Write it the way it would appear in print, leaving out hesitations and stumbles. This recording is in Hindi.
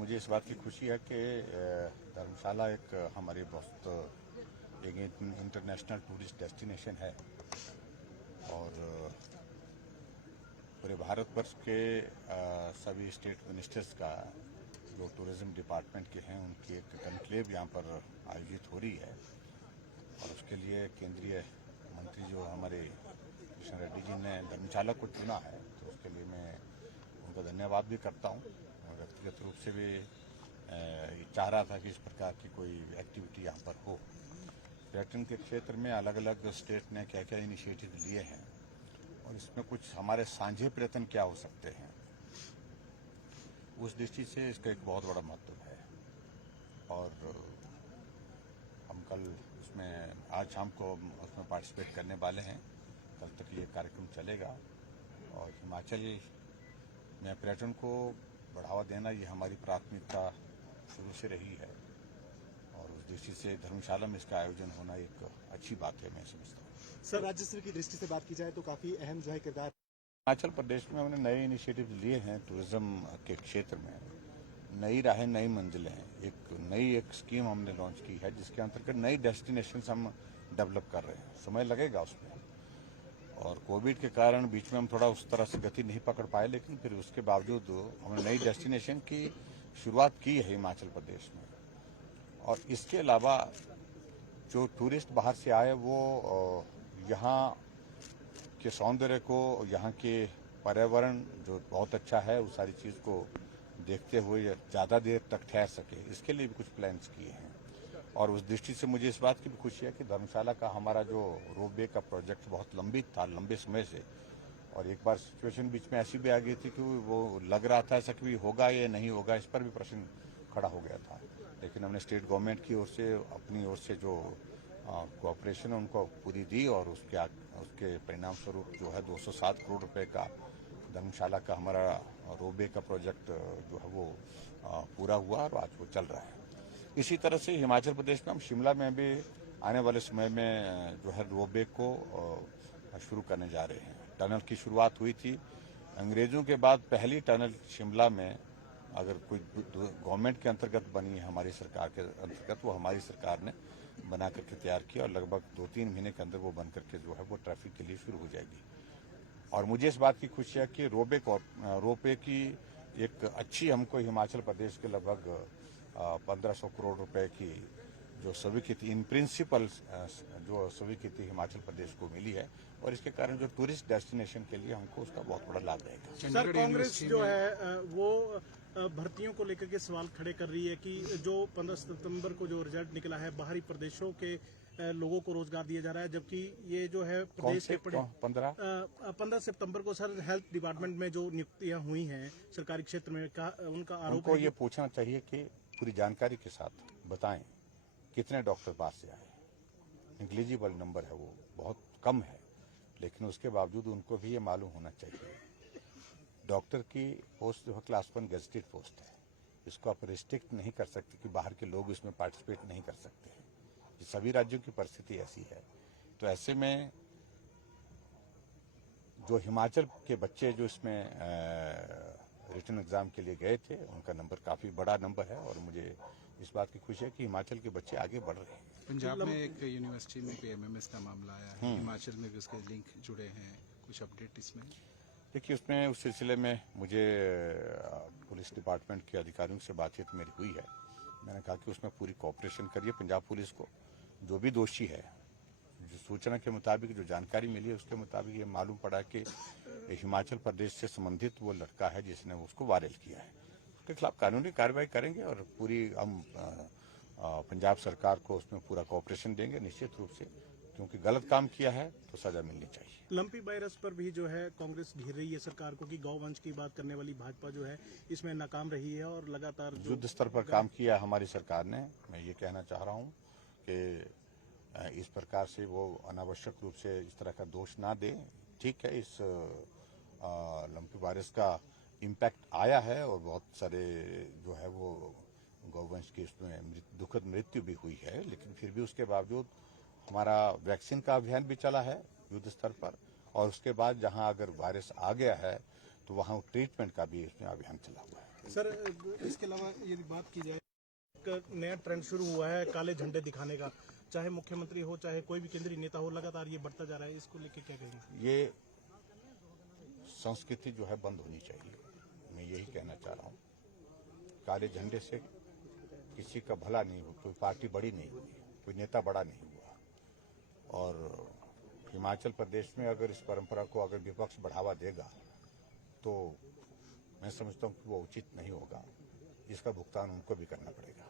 मुझे इस बात की खुशी है कि धर्मशाला एक हमारी बहुत एक इंटरनेशनल टूरिस्ट डेस्टिनेशन है और पूरे भारतवर्ष के सभी स्टेट मिनिस्टर्स का जो टूरिज्म डिपार्टमेंट के हैं उनकी एक कॉन्क्लेव यहाँ पर आयोजित हो रही है और उसके लिए केंद्रीय मंत्री जो हमारे किशन रेड्डी जी ने धर्मशाला को चुना है तो उसके लिए मैं उनका धन्यवाद भी करता हूँ और व्यक्तिगत रूप से भी चाह रहा था कि इस प्रकार की कोई एक्टिविटी यहाँ पर हो। पर्यटन के क्षेत्र में अलग अलग स्टेट ने क्या क्या इनिशिएटिव लिए हैं और इसमें कुछ हमारे साझे प्रयत्न क्या हो सकते हैं, उस दृष्टि से इसका एक बहुत बड़ा महत्व है। और हम कल उसमें आज शाम को उसमें पार्टिसिपेट करने वाले हैं। कल तक ये कार्यक्रम चलेगा और हिमाचल में पर्यटन को बढ़ावा देना ये हमारी प्राथमिकता शुरू से रही है और उस दृष्टि से धर्मशाला में इसका आयोजन होना एक अच्छी बात है, मैं समझता हूँ। सर, राज्य स्तर की दृष्टि से बात की जाए तो काफी अहम जो है किरदार हिमाचल प्रदेश में हमने नए इनिशिएटिव लिए हैं टूरिज्म के क्षेत्र में। नई राहें, नई मंजिलें, एक स्कीम हमने लॉन्च की है जिसके अंतर्गत नई डेस्टिनेशन हम डेवलप कर रहे हैं। समय लगेगा उसमें और कोविड के कारण बीच में हम थोड़ा उस तरह से गति नहीं पकड़ पाए, लेकिन फिर उसके बावजूद हमने नई डेस्टिनेशन की शुरुआत की है हिमाचल प्रदेश में। और इसके अलावा जो टूरिस्ट बाहर से आए वो यहाँ के सौंदर्य को, यहाँ के पर्यावरण जो बहुत अच्छा है उस सारी चीज़ को देखते हुए ज़्यादा देर तक ठहर सके, इसके लिए भी कुछ प्लान्स किए हैं। और उस दृष्टि से मुझे इस बात की भी खुशी है कि धर्मशाला का हमारा जो रोपवे का प्रोजेक्ट बहुत लंबित था, लंबे समय से, और एक बार सिचुएशन बीच में ऐसी भी आ गई थी कि वो लग रहा था ऐसा कि भी होगा या नहीं होगा, इस पर भी प्रश्न खड़ा हो गया था। लेकिन हमने स्टेट गवर्नमेंट की ओर से, अपनी ओर से जो कोऑपरेशन उनको पूरी दी और उसके परिणाम स्वरूप जो है 207 करोड़ रुपए का धर्मशाला का हमारा रोपवे का प्रोजेक्ट जो है वो पूरा हुआ और आज वो चल रहा है। इसी तरह से हिमाचल प्रदेश में हम शिमला में भी आने वाले समय में जो है रोपवे को शुरू करने जा रहे हैं। टनल की शुरुआत हुई थी अंग्रेजों के बाद, पहली टनल शिमला में अगर कोई गवर्नमेंट के अंतर्गत बनी है, हमारी सरकार के अंतर्गत, वो हमारी सरकार ने बना करके तैयार किया और लगभग 2-3 महीने के अंदर वो बन करके जो है वो ट्रैफिक के लिए शुरू हो जाएगी। और मुझे इस बात की खुशी है कि रोपवे की एक अच्छी हमको हिमाचल प्रदेश के लगभग 1500 करोड़ रुपए की जो स्वीकृति इन प्रिंसिपल जो स्वीकृति हिमाचल प्रदेश को मिली है और इसके कारण जो टूरिस्ट डेस्टिनेशन के लिए हमको उसका बहुत बड़ा लाभ रहेगा। सर, कांग्रेस जो है वो भर्तियों को लेकर के सवाल खड़े कर रही है कि जो 15 सितंबर को जो रिजल्ट निकला है, बाहरी प्रदेशों के लोगों को रोजगार दिया जा रहा है, जबकि ये जो है प्रदेश के 15 सितंबर को सर हेल्थ डिपार्टमेंट में जो नियुक्तियां हुई हैं सरकारी क्षेत्र में उनका आरोप है। ये पूछना चाहिए कि पूरी जानकारी के साथ बताएं कितने डॉक्टर बाहर से आए। नेग्लिजिबल नंबर है, वो बहुत कम है, लेकिन उसके बावजूद उनको भी ये मालूम होना चाहिए। डॉक्टर की पोस्ट जो है क्लास 1 गेजेटेड पोस्ट है, इसको आप रिस्ट्रिक्ट नहीं कर सकते कि बाहर के लोग इसमें पार्टिसिपेट नहीं कर सकते हैं। सभी राज्यों की परिस्थिति ऐसी है, तो ऐसे में जो हिमाचल के बच्चे जो इसमें रिटन एग्जाम के लिए गए थे उनका नंबर काफी बड़ा नंबर है और मुझे इस बात की खुशी है कि हिमाचल के बच्चे आगे बढ़ रहे हैं। पंजाब में एक यूनिवर्सिटी में एमएमएस का मामला आया है, हिमाचल में भी उसके लिंक जुड़े हैं, कुछ अपडेट इसमें? देखिए, उसमें उस सिलसिले में मुझे पुलिस डिपार्टमेंट के अधिकारियों से बातचीत मेरी हुई है। मैंने कहा कि उसमें पूरी कोऑपरेशन करिए पंजाब पुलिस को। जो भी दोषी है, जो सूचना के मुताबिक जो जानकारी मिली है उसके मुताबिक ये मालूम पड़ा कि हिमाचल प्रदेश से संबंधित वो लड़का है जिसने उसको वायरल किया है। उसके खिलाफ कानूनी कार्रवाई करेंगे और पूरी हम पंजाब सरकार को उसमें पूरा कोऑपरेशन देंगे निश्चित रूप से, क्योंकि गलत काम किया है तो सजा मिलनी चाहिए। लंपी वायरस पर भी जो है कांग्रेस घेर रही है सरकार को कि गौवंश की बात करने वाली भाजपा जो है इसमें नाकाम रही है और लगातार युद्ध स्तर पर काम किया हमारी सरकार ने। मैं ये कहना चाह रहा हूँ कि इस प्रकार से वो अनावश्यक रूप से इस तरह का दोष ना दे। ठीक है, इस लंपी वायरस का इम्पैक्ट आया है और बहुत सारे जो है वो गौवंश की इसमें दुखद मृत्यु भी हुई है, लेकिन फिर भी उसके बावजूद हमारा वैक्सीन का अभियान भी चला है युद्ध स्तर पर और उसके बाद जहां अगर वायरस आ गया है तो वहां ट्रीटमेंट का भी इसमें अभियान चला हुआ है। सर इसके अलावा यदि बात की जाए, एक नया ट्रेंड शुरू हुआ है काले झंडे दिखाने का, चाहे मुख्यमंत्री हो चाहे कोई भी केंद्रीय नेता हो, लगातार ये बढ़ता जा रहा है, इसको लेके क्या कहेंगे? ये संस्कृति जो है बंद होनी चाहिए, मैं यही कहना चाह रहा हूँ। काले झंडे से किसी का भला नहीं हुआ, कोई पार्टी बड़ी नहीं हुई, कोई नेता बड़ा नहीं हुआ। और हिमाचल प्रदेश में अगर इस परंपरा को अगर विपक्ष बढ़ावा देगा तो मैं समझता हूँ कि वो उचित नहीं होगा, इसका भुगतान उनको भी करना पड़ेगा।